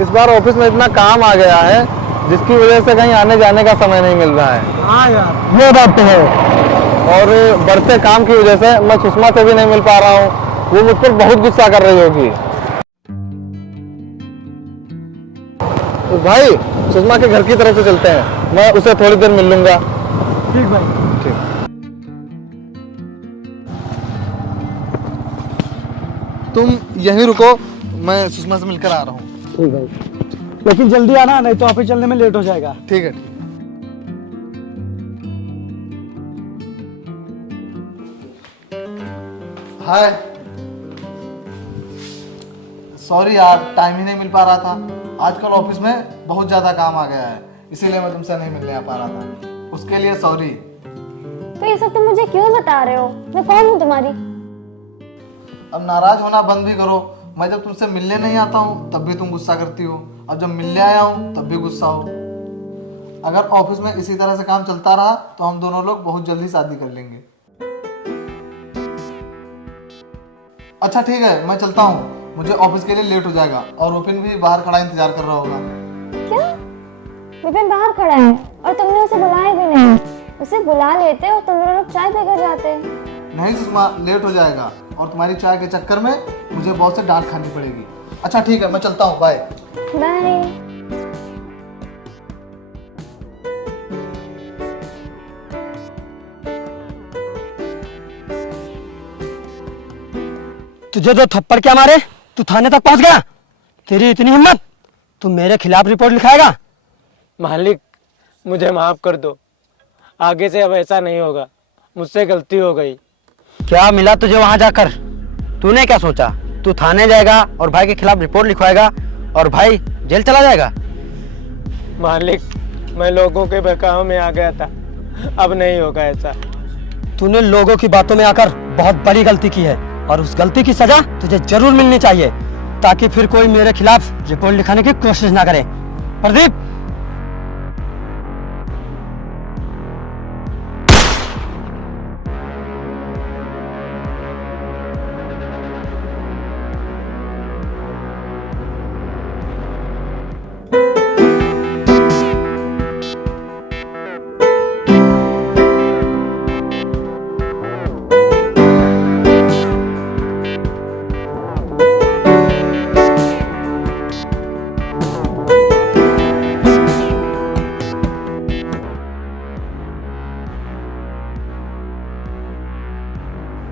इस बार ऑफिस में इतना काम आ गया है जिसकी वजह से कहीं आने जाने का समय नहीं मिल रहा है। हाँ यार, ये बात तो है। और बढ़ते काम की वजह से मैं सुषमा से भी नहीं मिल पा रहा हूँ। वो मुझ पर बहुत गुस्सा कर रही होगी। तो भाई सुषमा के घर की तरफ से चलते हैं, मैं उसे थोड़ी देर मिल लूंगा। ठीक भाई। ठीक। तुम यहीं रुको, मैं सुषमा से मिलकर आ रहा हूँ। ठीक भाई, लेकिन जल्दी आना, नहीं तो ऑफिस चलने में लेट हो जाएगा। ठीक है। हाय, सॉरी यार, टाइम ही नहीं मिल पा रहा था। आजकल ऑफिस में बहुत ज्यादा काम आ गया है, इसीलिए मैं तुमसे नहीं मिलने आ पा रहा था। उसके लिए सॉरी। तो ये सब तुम मुझे क्यों बता रहे हो? मैं कौन हूँ तुम्हारी? अब नाराज होना बंद भी करो। मैं जब तुमसे मिलने नहीं आता हूँ तब भी तुम गुस्सा करती हो, और जब मिलने आया हूँ तब भी गुस्सा हो। अगर ऑफिस में इसी तरह से काम चलता रहा तो हम दोनों लोग बहुत जल्दी शादी कर लेंगे। अच्छा ठीक है, मैं चलता हूँ, मुझे ऑफिस के लिए लेट हो जाएगा। और विपिन भी बाहर खड़ा इंतजार कर रहा होगा। क्या? विपिन बाहर खड़ा है और तुमने उसे बुलाया भी नहीं? उसे बुला लेते और तुम लोग चाय पीकर जाते। नहीं सुषमा, लेट हो जाएगा और तुम्हारी चाय के चक्कर में मुझे बहुत से डांट खानी पड़ेगी। अच्छा ठीक है, मैं चलता हूँ, बाय बाय। तुझे दो थप्पड़ क्या मारे, तू थाने तक पहुंच गया? तेरी इतनी हिम्मत, तू मेरे खिलाफ रिपोर्ट लिखाएगा? मालिक, मुझे माफ कर दो। आगे से अब ऐसा नहीं होगा, मुझसे गलती हो गई। क्या मिला तुझे वहां जाकर? तूने क्या सोचा? तू थाने जाएगा और भाई के खिलाफ रिपोर्ट लिखवाएगा और भाई जेल चला जाएगा? मालिक, मैं लोगों के बहकावे में आ गया था, अब नहीं होगा ऐसा। तूने लोगों की बातों में आकर बहुत बड़ी गलती की है और उस गलती की सजा तुझे जरूर मिलनी चाहिए, ताकि फिर कोई मेरे खिलाफ रिपोर्ट लिखाने की कोशिश ना करे। प्रदीप,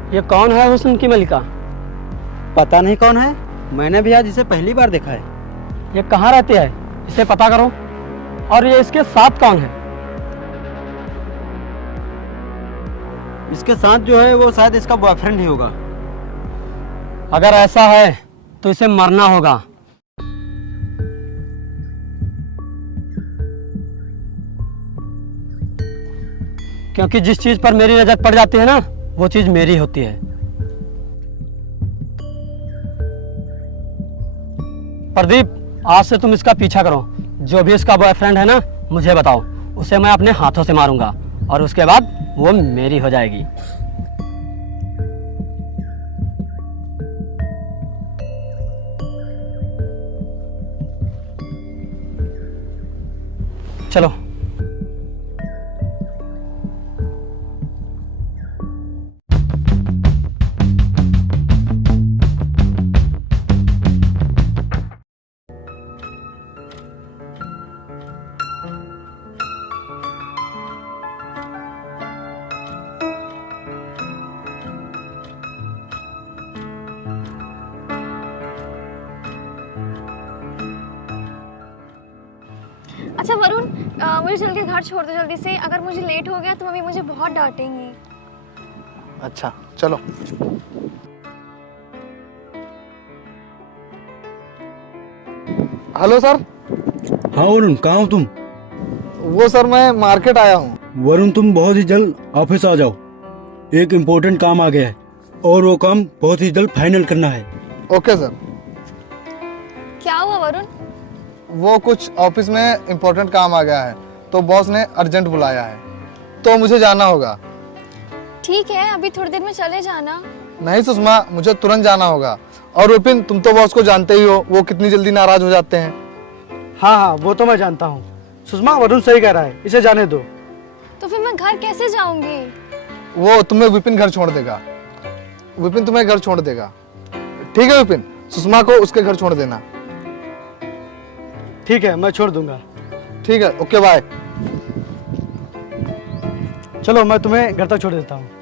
ये कौन है हुस्न की मलिका? पता नहीं कौन है, मैंने भी आज इसे पहली बार देखा है। ये कहाँ रहते हैं, इसे पता करो। और ये इसके साथ कौन है? इसके साथ जो है वो शायद इसका बॉयफ्रेंड ही होगा। अगर ऐसा है तो इसे मरना होगा। क्योंकि जिस चीज पर मेरी नजर पड़ जाती है ना, वो चीज मेरी होती है। प्रदीप, आज से तुम इसका पीछा करो। जो भी इसका बॉयफ्रेंड है ना, मुझे बताओ, उसे मैं अपने हाथों से मारूंगा और उसके बाद वो मेरी हो जाएगी। चलो। अच्छा वरुण, मुझे चल के घर छोड़ दो जल्दी से। अगर मुझे लेट हो गया तो मम्मी मुझे बहुत डांटेंगी। अच्छा चलो। Hello sir. हाँ वरुण, कहाँ हो तुम? वो सर, मैं मार्केट आया हूँ। वरुण, तुम बहुत ही जल्द ऑफिस आ जाओ, एक इम्पोर्टेंट काम आ गया है और वो काम बहुत ही जल्द फाइनल करना है। Okay sir. क्या हुआ वरुण? वो कुछ ऑफिस में इम्पोर्टेंट काम आ गया है तो बॉस ने अर्जेंट बुलाया है, तो मुझे जाना होगा। ठीक है, अभी थोड़ी देर में चले जाना। नहीं सुषमा, मुझे तुरंत जाना होगा। और विपिन, तुम तो बॉस को जानते ही हो, वो कितनी जल्दी नाराज हो जाते हैं। हाँ हाँ, वो तो मैं जानता हूँ। सुषमा, वरुण सही कह रहा है, इसे जाने दो। तो फिर मैं घर कैसे जाऊंगी? वो तुम्हें विपिन घर छोड़ देगा। विपिन तुम्हें घर छोड़ देगा। ठीक है विपिन, सुषमा को उसके घर छोड़ देना। ठीक है, मैं छोड़ दूंगा। ठीक है, ओके बाय। चलो, मैं तुम्हें घर तक छोड़ देता हूँ।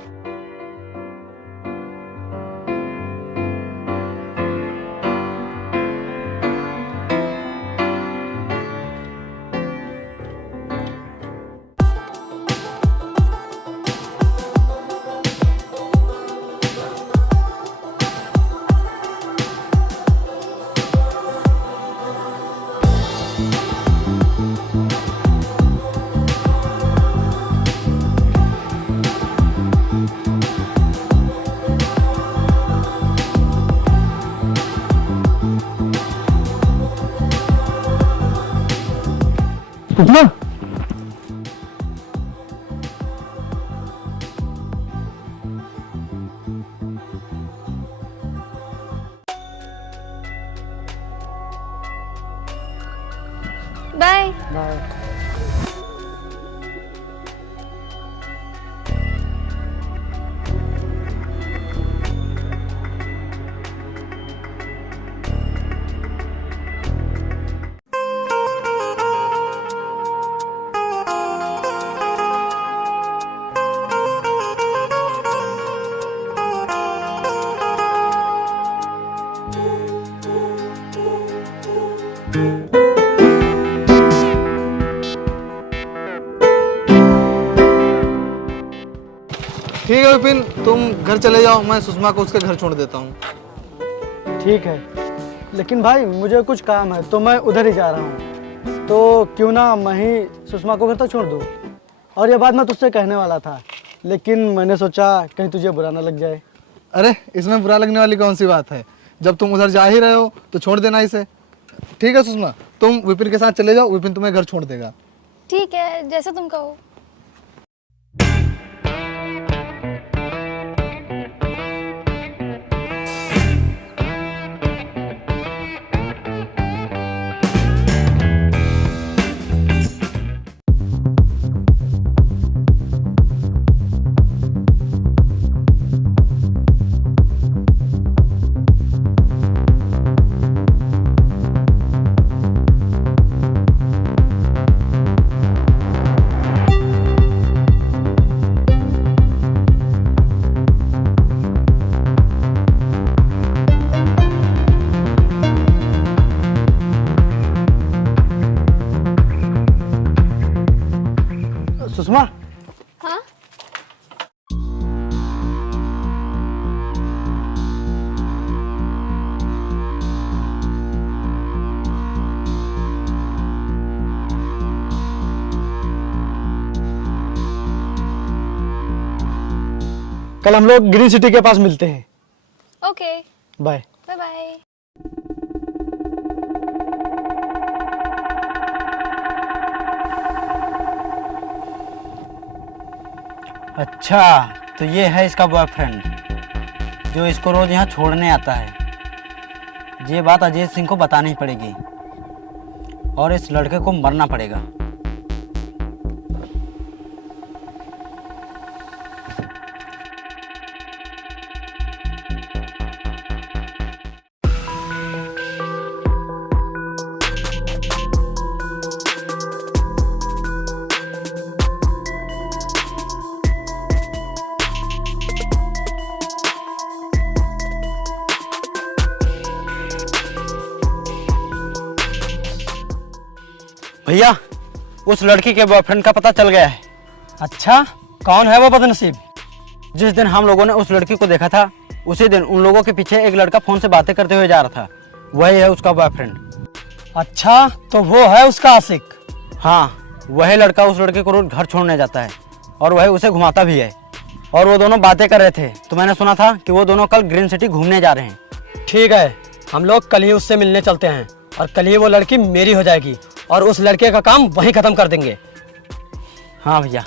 सुषमा, बाय। ठीक है विपिन, तुम घर चले जाओ, मैं सुषमा को उसके घर छोड़ देता हूँ। ठीक है, लेकिन भाई मुझे कुछ काम है तो मैं उधर ही जा रहा हूँ। तो क्यों ना मैं ही सुषमा को घर तक छोड़ दूँ। और ये बात मैं तुझसे कहने वाला था, लेकिन मैंने सोचा कहीं तुझे बुरा ना लग जाए। अरे इसमें बुरा लगने वाली कौन सी बात है? जब तुम उधर जा ही रहे हो तो छोड़ देना इसे। ठीक है सुषमा, तुम विपिन के साथ चले जाओ, विपिन तुम्हें घर छोड़ देगा। ठीक है, जैसे तुम कहो। सुषमा, हाँ? कल हम लोग ग्रीन सिटी के पास मिलते हैं। Okay, bye. Bye bye. अच्छा, तो ये है इसका बॉयफ्रेंड जो इसको रोज यहाँ छोड़ने आता है। ये बात अजय सिंह को बतानी पड़ेगी और इस लड़के को मरना पड़ेगा। भैया, उस लड़की के बॉयफ्रेंड का पता चल गया है। अच्छा, कौन है वो बदनसीब? जिस दिन हम लोगों ने उस लड़की को देखा था, उसी दिन उन लोगों के पीछे एक लड़का फोन से बातें करते हुए जा रहा था। वही है उसका बॉयफ्रेंड। अच्छा, तो वो है उसका आशिक। हाँ, वही लड़का उस लड़के को रोज घर छोड़ने जाता है और वही उसे घुमाता भी है। और वो दोनों बातें कर रहे थे तो मैंने सुना था कि वो दोनों कल ग्रीन सिटी घूमने जा रहे हैं। ठीक है, हम लोग कल ही उससे मिलने चलते हैं और कल ही वो लड़की मेरी हो जाएगी और उस लड़के का काम वहीं खत्म कर देंगे। हाँ भैया।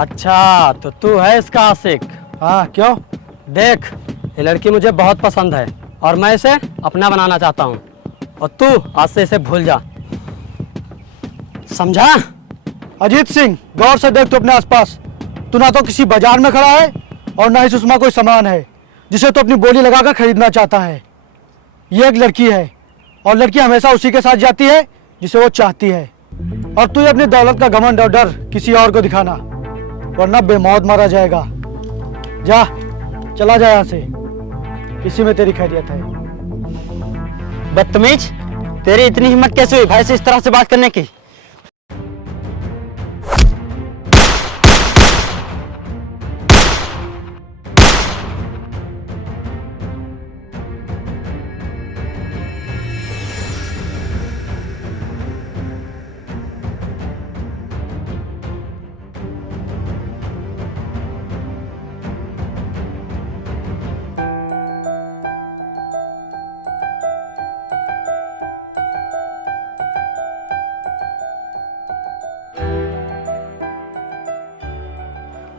अच्छा तो तू है इसका आशिक। हाँ क्यों? देख, ये लड़की मुझे बहुत पसंद है और मैं इसे अपना बनाना चाहता हूँ, और तू आज से इसे भूल जा, समझा? अजीत सिंह, गौर से देख तो अपने आसपास। तू ना तो किसी बाजार में खड़ा है और ना ही सुषमा कोई सामान है जिसे तो अपनी बोली लगाकर खरीदना चाहता है। ये एक लड़की है और लड़की हमेशा उसी के साथ जाती है जिसे वो चाहती है। और तू अपनी दौलत का घमंड और डर किसी और को दिखाना, वरना बेमौत मारा जाएगा। जा, चला जा यहाँ से, इसी में तेरी खैरियत है। बदतमीज, तेरी इतनी हिम्मत कैसे हुई भाई से इस तरह से बात करने की?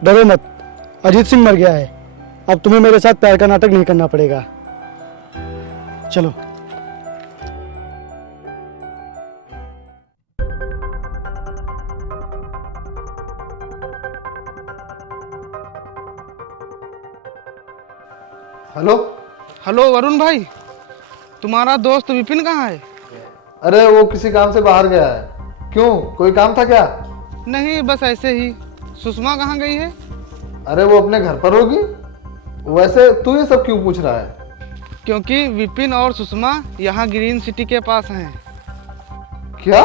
डरो मत, अजीत सिंह मर गया है। अब तुम्हें मेरे साथ प्यार का नाटक नहीं करना पड़ेगा। चलो। हेलो। हेलो वरुण भाई, तुम्हारा दोस्त विपिन कहाँ है? अरे वो किसी काम से बाहर गया है। क्यों, कोई काम था क्या? नहीं, बस ऐसे ही। सुषमा कहाँ गई है? अरे वो अपने घर पर होगी। वैसे तू ये सब क्यों पूछ रहा है? क्योंकि विपिन और सुषमा यहाँ ग्रीन सिटी के पास हैं। क्या?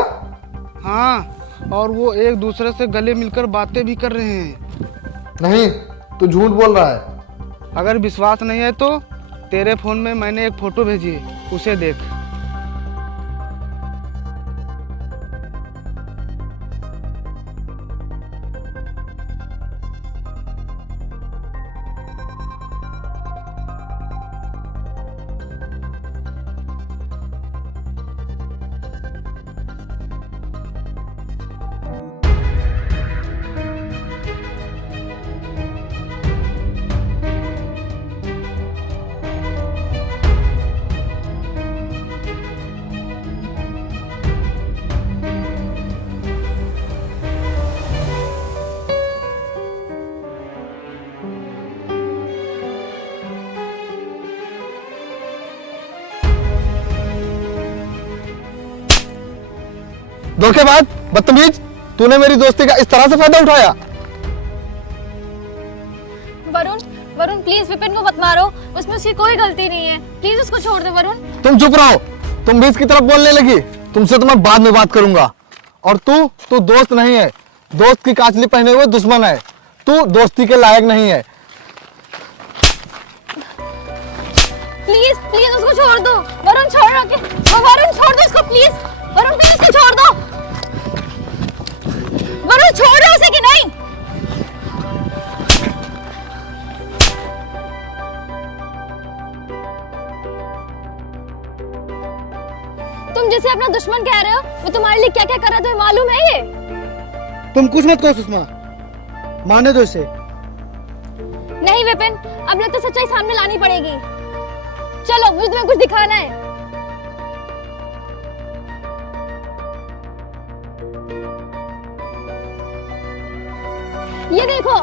हाँ, और वो एक दूसरे से गले मिलकर बातें भी कर रहे हैं। नहीं, तू झूठ बोल रहा है। अगर विश्वास नहीं है तो तेरे फोन में मैंने एक फोटो भेजी है, उसे देख। धोखेबाज, बदतमीज, तूने मेरी दोस्ती का इस तरह से फायदा उठाया। वरुण, वरुण प्लीज विपिन को मत मारो, उसमें उसकी कोई गलती नहीं है। प्लीज उसको छोड़ दो वरुण। तुम चुप रहो। तुम भी इसकी तरफ बोलने लगी। तुमसे तो मैं बाद में बात करूंगा। और तू दोस्त नहीं है, दोस्त की काचली पहने हुए दुश्मन है। तू दोस्ती के लायक नहीं है। प्लीज प्लीज उसको छोड़ दो वरुण, छोड़ रखे वरुण, छोड़ दो इसको प्लीज। वरुण प्लीज उसको छोड़ दो। वरुण छोड़ दो उसे कि नहीं? तुम जिसे अपना दुश्मन कह रहे हो वो तुम्हारे लिए क्या क्या कर रहा है, तुम्हें मालूम है ये? तुम कुछ मत कहो सुषमा, माने दो इसे। नहीं विपिन, अब लगता है सच्चाई सामने लानी पड़ेगी। चलो, मुझे तुम्हें कुछ दिखाना है। ये देखो।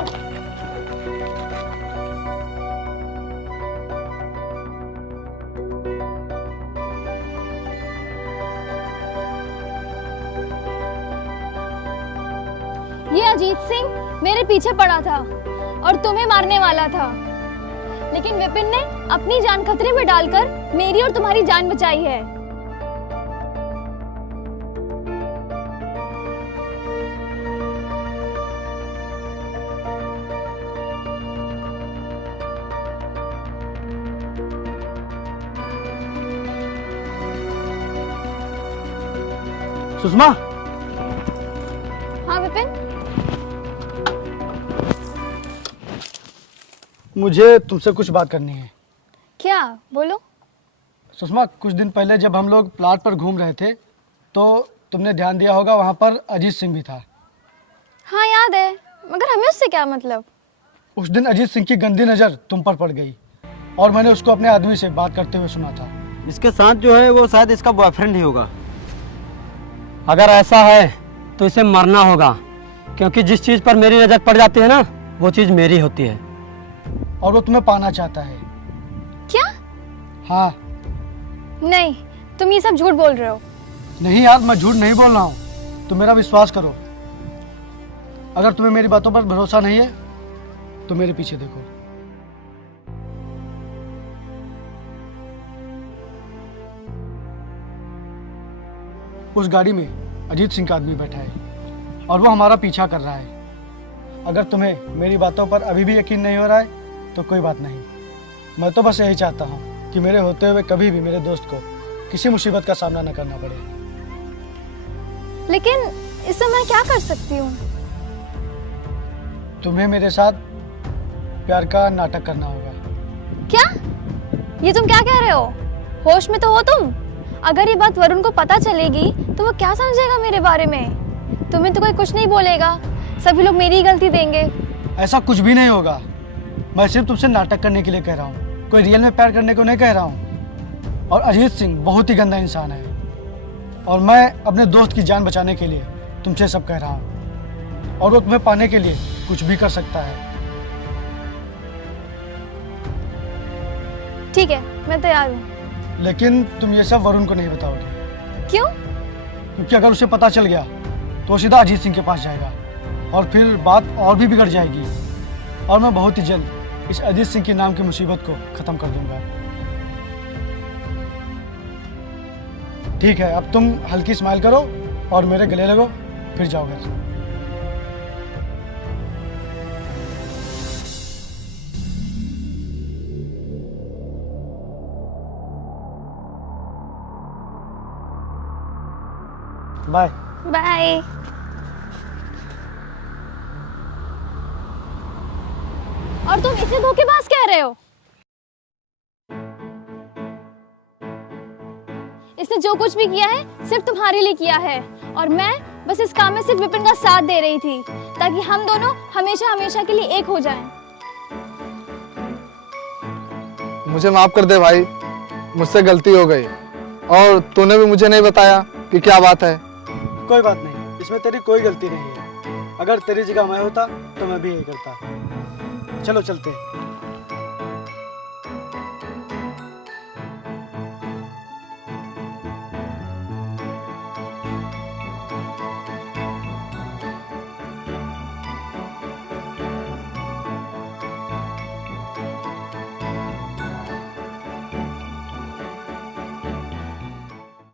ये अजीत सिंह मेरे पीछे पड़ा था और तुम्हें मारने वाला था, लेकिन विपिन ने अपनी जान खतरे में डालकर मेरी और तुम्हारी जान बचाई है। सुषमा, हाँ विपिन, मुझे तुमसे कुछ बात करनी है। क्या? बोलो। सुषमा, कुछ दिन पहले जब हम लोग प्लाट पर घूम रहे थे तो तुमने ध्यान दिया होगा वहाँ पर अजीत सिंह भी था। हाँ याद है, मगर हमें उससे क्या मतलब? उस दिन अजीत सिंह की गंदी नज़र तुम पर पड़ गई और मैंने उसको अपने आदमी से बात करते हुए सुना था। इसके साथ जो है वो शायद इसका बॉयफ्रेंड ही होगा। अगर ऐसा है तो इसे मरना होगा, क्योंकि जिस चीज़ पर मेरी नज़र पड़ जाती है ना, वो चीज़ मेरी होती है। और वो तुम्हें पाना चाहता है। क्या? हाँ। नहीं, तुम ये सब झूठ बोल रहे हो। नहीं यार, मैं झूठ नहीं बोल रहा हूँ, तुम मेरा विश्वास करो। अगर तुम्हें मेरी बातों पर भरोसा नहीं है तो मेरे पीछे देखो। उस गाड़ी में अजीत सिंह का आदमी बैठा है और वो हमारा पीछा कर रहा है। अगर तुम्हें मेरी बातों पर अभी भी यकीन नहीं हो रहा है तो कोई बात नहीं, मैं तो बस यही चाहता हूँ कि मेरे होते हुए कभी भी मेरे दोस्त को किसी मुसीबत का सामना न करना पड़े। लेकिन इससे मैं क्या कर सकती हूँ? तुम्हें मेरे साथ प्यार का नाटक करना होगा। क्या? ये तुम क्या कह रहे हो? होश में तो हो तुम? अगर ये बात वरुण को पता चलेगी तो वो क्या समझेगा मेरे बारे में? तुम्हें तो कोई कुछ नहीं बोलेगा, सभी लोग मेरी ही गलती देंगे। ऐसा कुछ भी नहीं होगा, मैं सिर्फ तुमसे नाटक करने के लिए कह रहा हूँ, कोई रियल में प्यार करने को नहीं कह रहा हूँ। और अजीत सिंह बहुत ही गंदा इंसान है और मैं अपने दोस्त की जान बचाने के लिए तुमसे सब कह रहा हूँ और वो तुम्हें पाने के लिए कुछ भी कर सकता है। ठीक है, मैं तैयार हूँ। लेकिन तुम ये सब वरुण को नहीं बताओगे। क्यों? क्योंकि अगर उसे पता चल गया तो वो सीधा अजीत सिंह के पास जाएगा और फिर बात और भी बिगड़ जाएगी और मैं बहुत ही जल्द इस अजीत सिंह के नाम की मुसीबत को खत्म कर दूंगा। ठीक है, अब तुम हल्की स्माइल करो और मेरे गले लगो, फिर जाओ घर। बाय। बाय। और तुम इसे धोखेबाज कह रहे हो? इसने जो कुछ भी किया है सिर्फ तुम्हारे लिए किया है और मैं बस इस काम में सिर्फ विपिन का साथ दे रही थी ताकि हम दोनों हमेशा हमेशा के लिए एक हो जाएं। मुझे माफ कर दे भाई, मुझसे गलती हो गई और तूने भी मुझे नहीं बताया कि क्या बात है। कोई बात नहीं, इसमें तेरी कोई गलती नहीं है। अगर तेरी जगह मैं होता तो मैं भी यही करता। चलो चलते हैं।